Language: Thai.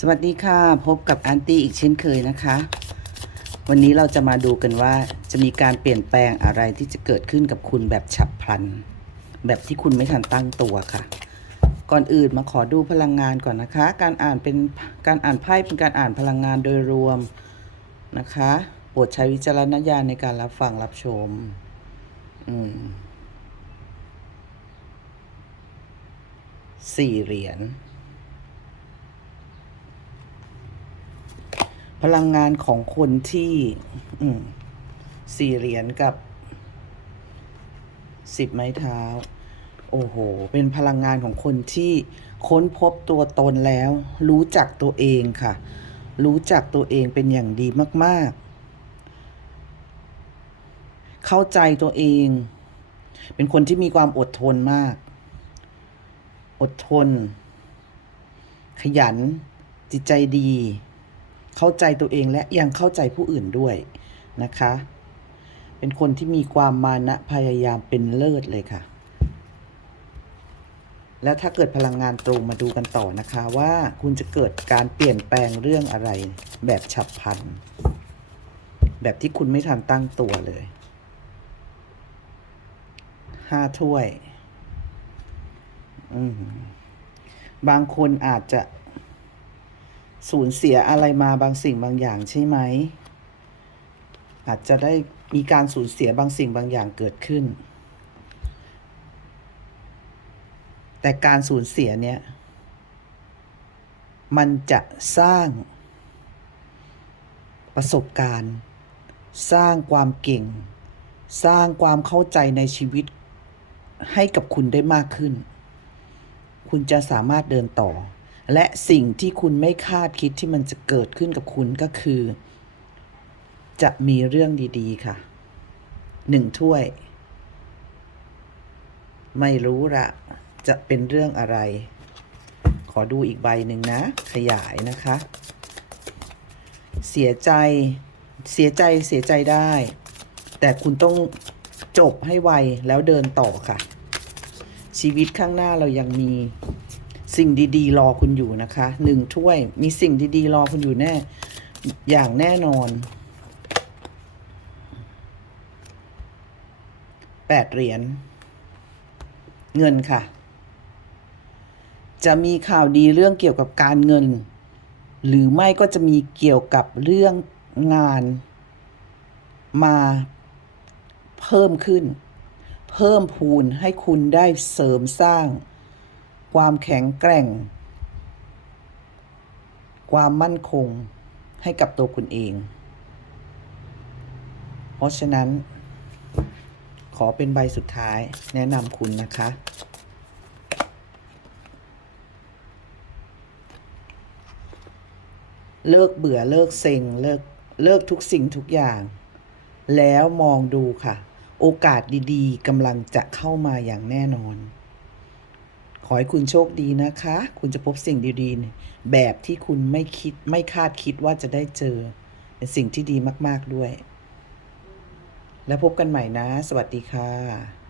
สวัสดีค่ะ พบกับอันตี้อีกเช่นเคยนะคะ วันนี้เราจะมาดูกันว่าจะมีการเปลี่ยนแปลงอะไรที่จะเกิดขึ้นกับคุณแบบฉับพลัน แบบที่คุณไม่ทันตั้งตัวค่ะ ก่อนอื่นมาขอดูพลังงานก่อนนะคะ การอ่านเป็นการอ่านไพ่เป็นการอ่านพลังงานโดยรวมนะคะโปรดใช้วิจารณญาณในการรับฟังรับชม อืมสี่เหรียญ พลังงานของคนที่สี่เหรียญกับสิบไม้เท้า โอ้โห เป็นพลังงานของคนที่ค้นพบตัวตนแล้ว รู้จักตัวเองค่ะ รู้จักตัวเองเป็นอย่างดีมาก ๆ เข้าใจตัวเอง เป็นคนที่มีความอดทนมาก อดทน ขยัน จิตใจดี เข้าใจตัวเองและยังเข้าใจผู้อื่นด้วยนะคะ เป็นคนที่มีความมานะพยายามเป็นเลิศเลยค่ะ แล้วถ้าเกิดพลังงานตรงมาดูกันต่อนะคะว่าคุณจะเกิดการเปลี่ยนแปลงเรื่องอะไรแบบฉับพลัน แบบที่คุณไม่ทันตั้งตัวเลยห้าถ้วยอืมบางคนอาจจะ สูญเสียอะไรมาบางสิ่งบางอย่างใช่ไหม อาจจะได้มีการสูญเสียบางสิ่งบางอย่างเกิดขึ้น แต่การสูญเสียเนี่ย มันจะสร้างประสบการณ์ สร้างความเก่ง สร้างความเข้าใจในชีวิตให้กับคุณได้มากขึ้น คุณจะสามารถเดินต่อ และสิ่งที่คุณไม่คาดคิดที่มันจะเกิดขึ้นกับคุณก็คือ จะมีเรื่องดีๆค่ะหนึ่งถ้วย ไม่รู้ละจะเป็นเรื่องอะไร ขอดูอีกใบหนึ่งนะ ขยายนะคะ เสียใจ เสียใจเสียใจได้ แต่คุณต้องจบให้ไวแล้วเดินต่อค่ะ ชีวิตข้างหน้าเรายังมี สิ่งดีๆ รอคุณอยู่นะคะหนึ่งถ้วยมีสิ่งดีๆ รอคุณอยู่แน่ อย่างแน่นอนแปดเหรียญเงินค่ะ จะมีข่าวดีเรื่องเกี่ยวกับการเงิน หรือไม่ก็จะมีเกี่ยวกับเรื่องงานมาเพิ่มขึ้น เพิ่มพูนให้คุณได้เสริมสร้าง ความแข็งแกร่ง ความมั่นคงให้กับตัวคุณเอง เพราะฉะนั้น ขอเป็นใบสุดท้ายแนะนำคุณนะคะ เลิกเบื่อเลิกเซ็งเลิกเลิกทุกสิ่งทุกอย่าง แล้วมองดูค่ะ โอกาสดีๆกำลังจะเข้ามาอย่างแน่นอน อให้คุณโชคดีนะคะ คุณจะพบสิ่งดีๆ แบบที่คุณไม่คิดไม่คาดคิดว่าจะได้เจอ เป็นสิ่งที่ดีมากๆด้วย แล้วพบกันใหม่นะ สวัสดีค่ะ